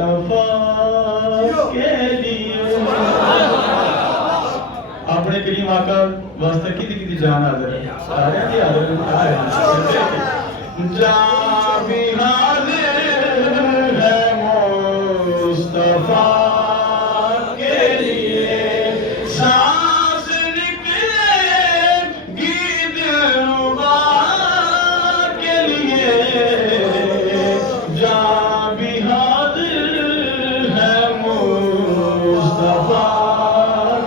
مصطفیٰ کے لیے اپنے کریم آقا واسطے کتی جان حاضر ہے سارے دی حاضر ہے جان بھی حاضر ہے مصطفیٰ کے لیے سانس نکلے گی دلربا کے لیے جان بھی حاضر ہے مصطفیٰ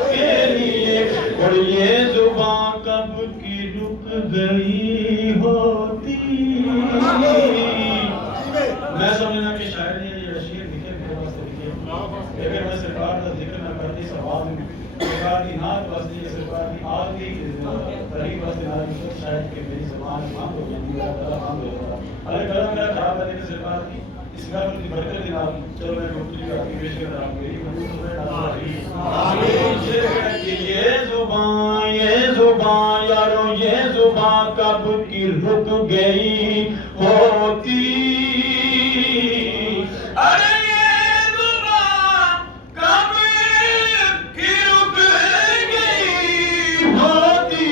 کے لیے اور یہ زبان کب کی رک گئی ہوتی میں سمجھنا کہ شاعر نے یہ شعر لکھے میرے واسطے لکھے اگر میں سرکار کا ذکر نہ کرتی سوال میں سرکار کی نعت واسطے سرکار کی آل کی تحریف واسطے نہ لکھے شاید کہ میری زبان بند ہو جاتی ہے اللہ بند ہو جاتا ہے اللہ قلم میرا خراب ہے لیکن سرکار کی اس کا کی برکت کے نام چلو میں گفتگو کی آپ کی پیش کر رہا ہوں میری منظور آمین یہ زبان یارو یہ زبان کب کی رک گئی ہوتی ارے یہ زبان کب کی رک گئی ہوتی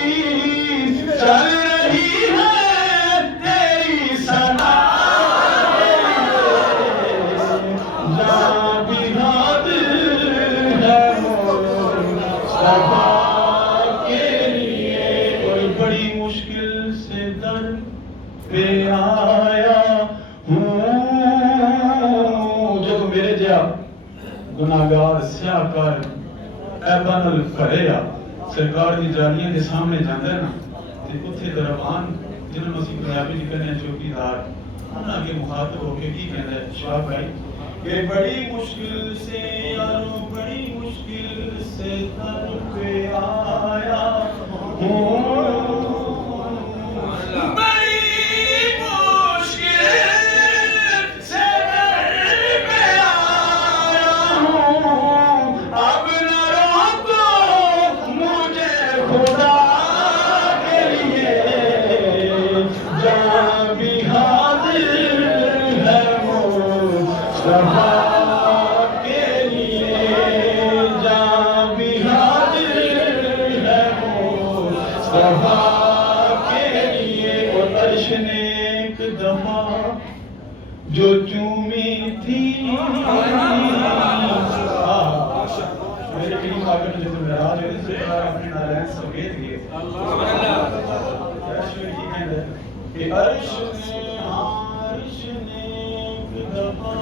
چل رہی ہے تیری ثنا جان بھی حاضر ہے مصطفیٰ کے لیے اور بڑی مشکل سے در پہ آیا ہوں جب میرے جا گناہگار سیاہ کار ایبا نل کریا سرکار کی جالیاں کے سامنے جاندے نا تے اتھے دربان جنہوں نے اسی پنجابی جی کرنے چوکی دار انہاں کے مخاطب ہو کے کی کہندے شاہ بھائی کہ بڑی مشکل سے یارو بڑی مشکل سے در پہ آیا ہوں جو چومی تھی میرے کریم آقا نے جو معراج ہوئی سرکار اپنے نالین سوگیت گئے عرش میں کی کہندے کہ عرش نے ایک دفعہ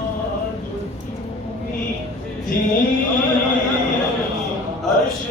جو چومی تھی عرش